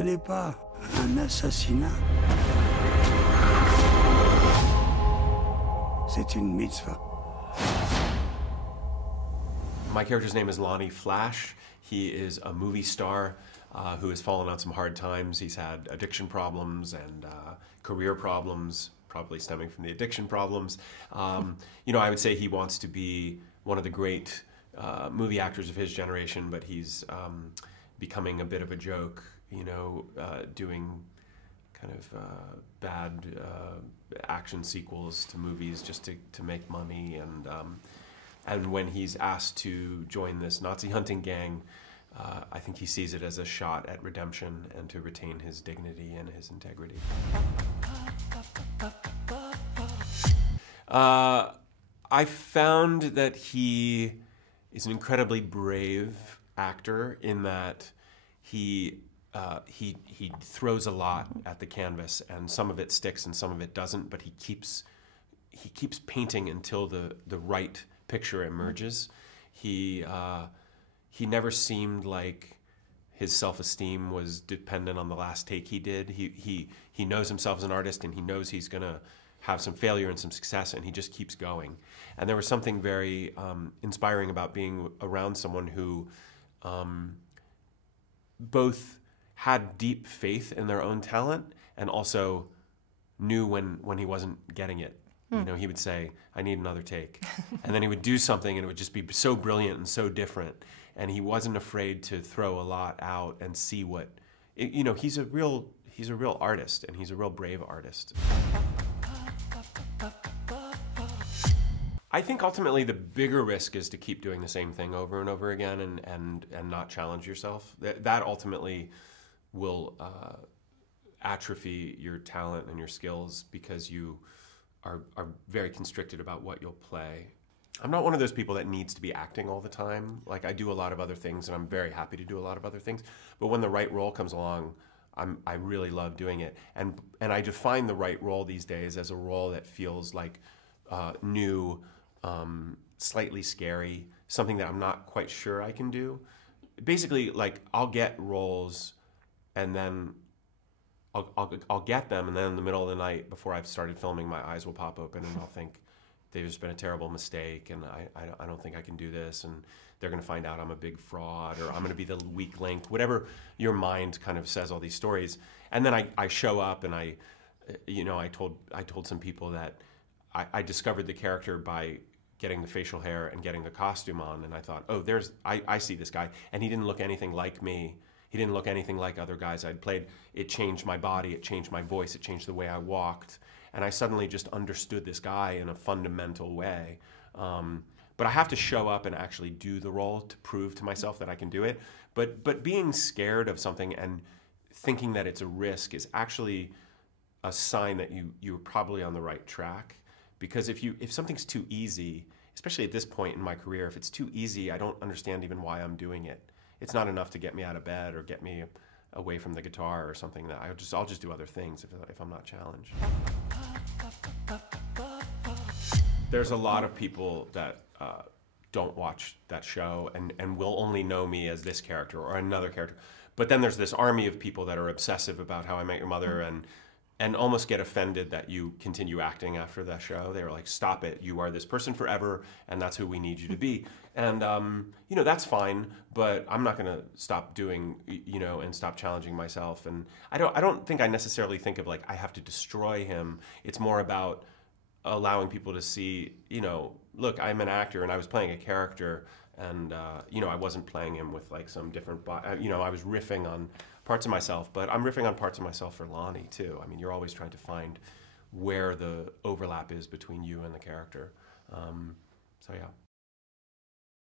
Ce n'est pas un assassinat. C'est une mitzvah. My character's name is Lonnie Flash. He is a movie star who has fallen on some hard times. He's had addiction problems and career problems, probably stemming from the addiction problems. You know, I would say he wants to be one of the great movie actors of his generation, but he's becoming a bit of a joke, you know, doing kind of bad action sequels to movies just to make money. And when he's asked to join this Nazi hunting gang, I think he sees it as a shot at redemption and to retain his dignity and his integrity. I found that he is an incredibly brave actor in that he throws a lot at the canvas, and some of it sticks and some of it doesn't, but he keeps painting until the right picture emerges. He never seemed like his self-esteem was dependent on the last take he did. He knows himself as an artist, and he knows he's gonna have some failure and some success, and he just keeps going. And there was something very inspiring about being around someone who both had deep faith in their own talent and also knew when he wasn't getting it. You know, he would say, I need another take. And then he would do something and it would just be so brilliant and so different. And he wasn't afraid to throw a lot out and see what, you know, he's a real artist, and he's a real brave artist. I think ultimately the bigger risk is to keep doing the same thing over and over again and not challenge yourself. That ultimately will atrophy your talent and your skills because you are very constricted about what you'll play. I'm not one of those people that needs to be acting all the time. Like, I do a lot of other things, and I'm very happy to do a lot of other things. But when the right role comes along, I really love doing it. And I define the right role these days as a role that feels like new, slightly scary, something that I'm not quite sure I can do. Basically, like, I'll get roles, and then I'll get them, and then in the middle of the night, before I've started filming, my eyes will pop open, and I'll think, there's been a terrible mistake, and I don't think I can do this, and they're going to find out I'm a big fraud, or I'm going to be the weak link, whatever your mind kind of says all these stories. And then I show up, and I told some people that I discovered the character by getting the facial hair and getting the costume on, and I thought, oh, I see this guy, and he didn't look anything like me. He didn't look anything like other guys I'd played. It changed my body, it changed my voice, it changed the way I walked. And I suddenly just understood this guy in a fundamental way. But I have to show up and actually do the role to prove to myself that I can do it. But being scared of something and thinking that it's a risk is actually a sign that you're probably on the right track. Because if something's too easy, especially at this point in my career, if it's too easy, I don't understand even why I'm doing it. It's not enough to get me out of bed or get me away from the guitar or something. That I'll just do other things if I'm not challenged. There's a lot of people that don't watch that show and will only know me as this character or another character. But then there's this army of people that are obsessive about How I Met Your Mother and almost get offended that you continue acting after that show. They were like, stop it, you are this person forever, and that's who we need you to be. And you know, that's fine, but I'm not gonna stop doing, you know, and stop challenging myself. And I don't think I necessarily think of like, I have to destroy him. It's more about allowing people to see, you know, look, I'm an actor and I was playing a character, and you know, I wasn't playing him with like some different, you know, I was riffing on parts of myself, but I'm riffing on parts of myself for Lonnie too. I mean, you're always trying to find where the overlap is between you and the character. So yeah.